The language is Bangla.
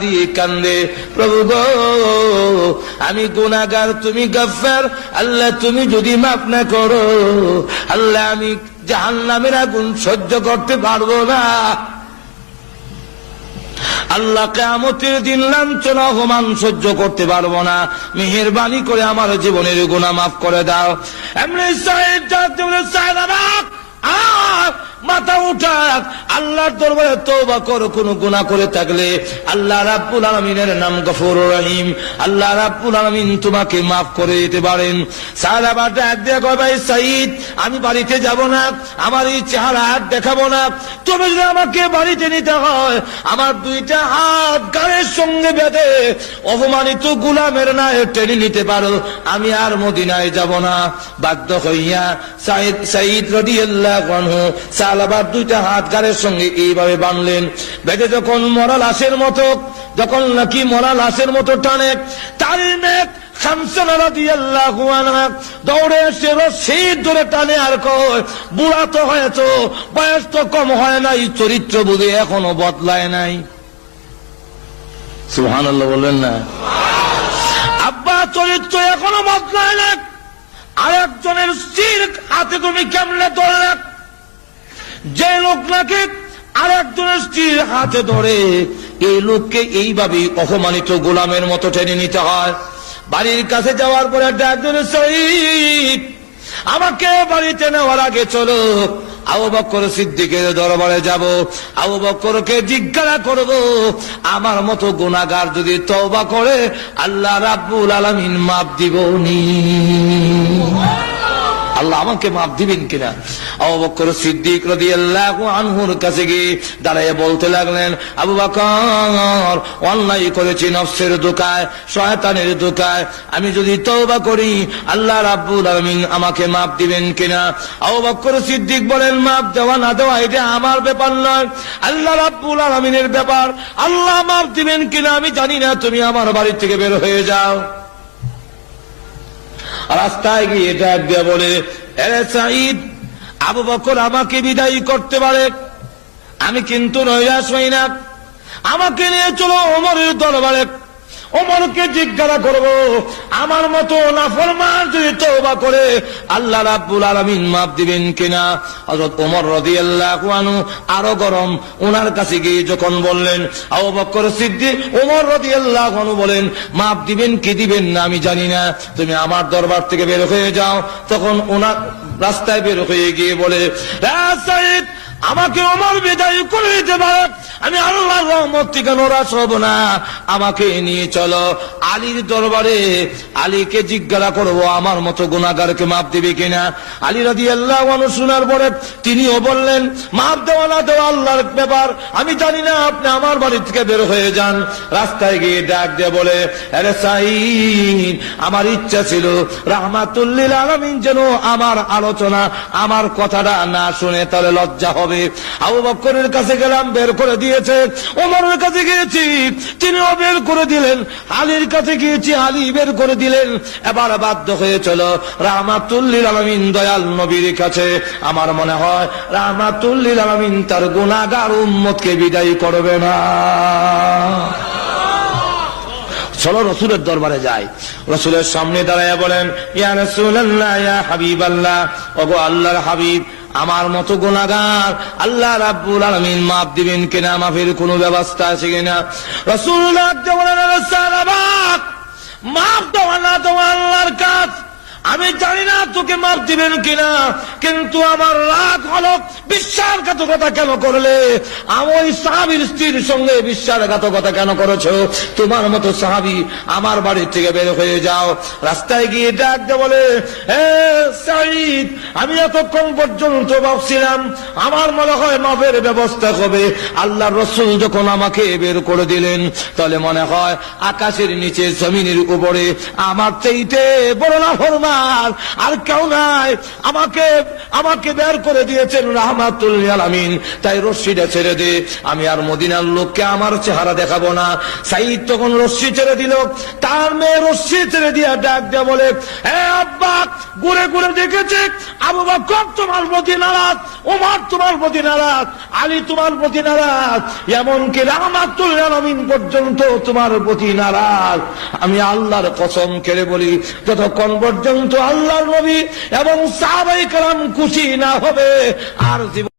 দিয়ে কান্দে, প্রভু গো, আমি গুনাগার তুমি গফার আল্লাহ তুমি যদি মাফ না করো, আল্লাহ আমি জাহান্নামের আগুন সহ্য করতে পারব না। আল্লাহ কেমতের দিন লাঞ্ছনা, অপমান সহ্য করতে পারব না। মেহেরবানি করে আমার জীবনের গুণা মাফ করে দাও। এমনি সাহেব বলে সাহেব আর মাথা উঠাক, আল্লাহর দরবারে তওবা করো, কোন গুনাহ করে থাকলে আল্লাহ রাব্বুল আলামিনের নাম গফুর রহিম। আল্লাহ রাব্বুল আলামিন তোমাকে মাফ করে দিতে পারেন। সাহাবা ডাক দিয়ে ভাই সাইদ আমি বাড়িতে যাব না, আমার এই চেহারা আর দেখাবো না। তুমি যদি আমাকে বাড়িতে নিতে হয়, আমার দুইটা হাত গায়ের সঙ্গে বেঁধে অপমানিত গুলামের নায় টেনে নিতে পারো। আমি আর মদিনায় যাব না। বাধ্য হইয়া সাইদ সাইদ রদিয়াল্লাহু আনহু সালাবার দুইটা হাত গাড়ের সঙ্গে এইভাবে বানলেন বেঁধে যখন মরা লাশের মতো, যখন নাকি মরা লাশের মতো টানে, তার মেঘ দৌড়ে এসে রশি ধরে টানে আর বুড়া তো হয়েছ, বয়স তো কম হয় নাই, চরিত্র বুঝে এখনও বদলায় নাই। সুহান বললেন না। আব্বা, চরিত্র এখনও বদলায় না আরেকজনের স্ত্রীর হাতে তুমি কেমনে ধরলে? যে লোক নাকি আর স্ত্রীর হাতে ধরে, এই লোককে এইভাবে অপমানিত গোলামের মতো টেনে নিতে হয়। বাড়ির কাছে যাওয়ার পরে একজন শহীদ আমাকে বাড়িতে নেওয়ার আগে চলো, আবু বক্কর সিদ্দিকের দরবারে যাব। আবু বক্করকে জিজ্ঞাসা করব, আমার মতো গুনাগার যদি তওবা করে, আল্লাহ রাব্বুল আলামিন মাপ দিব নি আল্লাহ আমাকে মাপ দিবেন কিনা? আবু বকর সিদ্দিক আনহুর কাছে গিয়ে দাঁড়িয়ে বলতে লাগলেন, আবু বকর, অন্যায় করেছি নফসের দোকায় শয়তানের দোকায় আমি যদি তওবা করি, আল্লাহ রাব্বুল আলামিন আমাকে মাপ দিবেন কিনা? আবু সিদ্দিক বলেন মাপ দেওয়া না দেওয়া, এটা আমার ব্যাপার নয়। আল্লাহ রাব্বুল আলামিনের ব্যাপার। আল্লাহ মাপ দিবেন কিনা আমি জানি না, তুমি আমার বাড়ি থেকে বের হয়ে যাও। রাস্তায় গিয়ে ডাক দিয়ে বলে সাইদ আবু বকর আমাকে বিদায়ী করতে পারে। আমি কিন্তু নৈরাশ হই না। আমাকে নিয়ে চলো ওমরের দরবারে। ওমরকে জিজ্ঞাসা করব আমার মতো নাফরমান যদি তওবা করে আল্লাহ রাব্বুল আলামিন মাফ দিবেন কিনা? হযরত ওমর রাদিয়াল্লাহু আনহু আরও গরম ওনার কাছে গিয়ে যখন বললেন আবু বকর সিদ্দিক ওমর রাদিয়াল্লাহু আনহু বলেন মাফ দিবেন কি দিবেন না আমি জানি না। তুমি আমার দরবার থেকে বের হয়ে যাও। তখন ওনার রাস্তায় বের হয়ে গিয়ে বলে "হ্যাঁ, আমাকে অমর বিদায় করে দিতে পারে। আমি আল্লাহর রহমত থেকে নরাশ হব না। আমাকে নিয়ে চলো। আলীর দরবারে আলীকে জিজ্ঞাসা করব, আমার মতো গুণাগারকে মাপ দিবে কিনা? আলী রাদি আল্লাহ শোনার পরে তিনিও বললেন, মাপ দেওয়া না দেওয়া আল্লাহর ব্যাপার। আমি জানি না, আপনি আমার বাড়ি থেকে বের হয়ে যান। রাস্তায় গিয়ে ডাক দিয়ে বলে, আরে সাইন আমার ইচ্ছা ছিল রাহমাতুল্লিল আলমিন যেন আমার আলোচনা, আমার কথাটা না শুনে তাহলে লজ্জা হবে। আবু বক্করের কাছে গেলাম, বের করে দিয়েছে ওমরের কাছে গিয়েছি তিনিও বের করে দিলেন, আলীর কাছে গিয়েছি, আলী বের করে দিলেন, এবার বাধ্য হয়ে চলো, রাহমাতুল্লিল আলমিন দয়াল নবীর কাছে। আমার মনে হয়, রাহমাতুল্লিল আলমিন তার গুণাগার উম্মতকে বিদায় করবে না। চলো রসুলের দরবারে যাই। রসুলের সামনে দাঁড়াইয়া বলেন, ইয়া রসুল্লাহ ইয়া হাবিব আল্লাহ ওগো আল্লাহর হাবিব আমার মতো গুণাগার, আল্লাহ রাব্বুল আলমিন মাপ দিবেন কিনা, মাফের কোনো ব্যবস্থা আছে কিনা? রসুল মাফ দেওয়া না দেওয়া আল্লাহর আমি জানি না তোকে মাপ দিবেন কিনা, কিন্তু আমার রাগ হলো বিশ্বাসঘাতকতা কেন করলে? আমার সাহাবির স্ত্রীর সঙ্গে বিশ্বাসঘাতকতা কেন করেছ? তোমার মতো সাহাবি আমার বাড়ির থেকে বের হয়ে যাও। রাস্তায় গিয়ে ডাক দে বলে সাইদ আমি এতক্ষণ পর্যন্ত ভাবছিলাম আমার মনে হয় মাপের ব্যবস্থা হবে। আল্লাহ রসুল যখন আমাকে বের করে দিলেন, তাহলে মনে হয় আকাশের নিচে জমিনের উপরে আমার চাইতে বড় না। আমার আর কেউ নাই। আমাকে আমাকে বের করে দিয়েছেন রাহমাতুল আলামিন তাই রশ্মিটা ছেড়ে দে। আমি আর মদিনার লোককে আমার চেহারা দেখাবো না। সাইদ তখন রশ্মি ছেড়ে দিল। তার মেয়ে রশ্মি ছেড়ে দিয়ে ডাক দেয়া বলে হ্যাঁ আব্বা, ঘুরে ঘুরে দেখেছে? আবু বাক্য তোমার মদিনারাত ওমর তোমার প্রতি নারাজ, আলী তোমার প্রতি নারাজ, এমনকি রামাতুল আলমিন পর্যন্ত তোমার প্রতি নারাজ। আমি আল্লাহর কসম কেড়ে বলি, যতক্ষণ পর্যন্ত আল্লাহর নবী এবং সাহাবাই কালাম খুশি না হবে, আর জীবন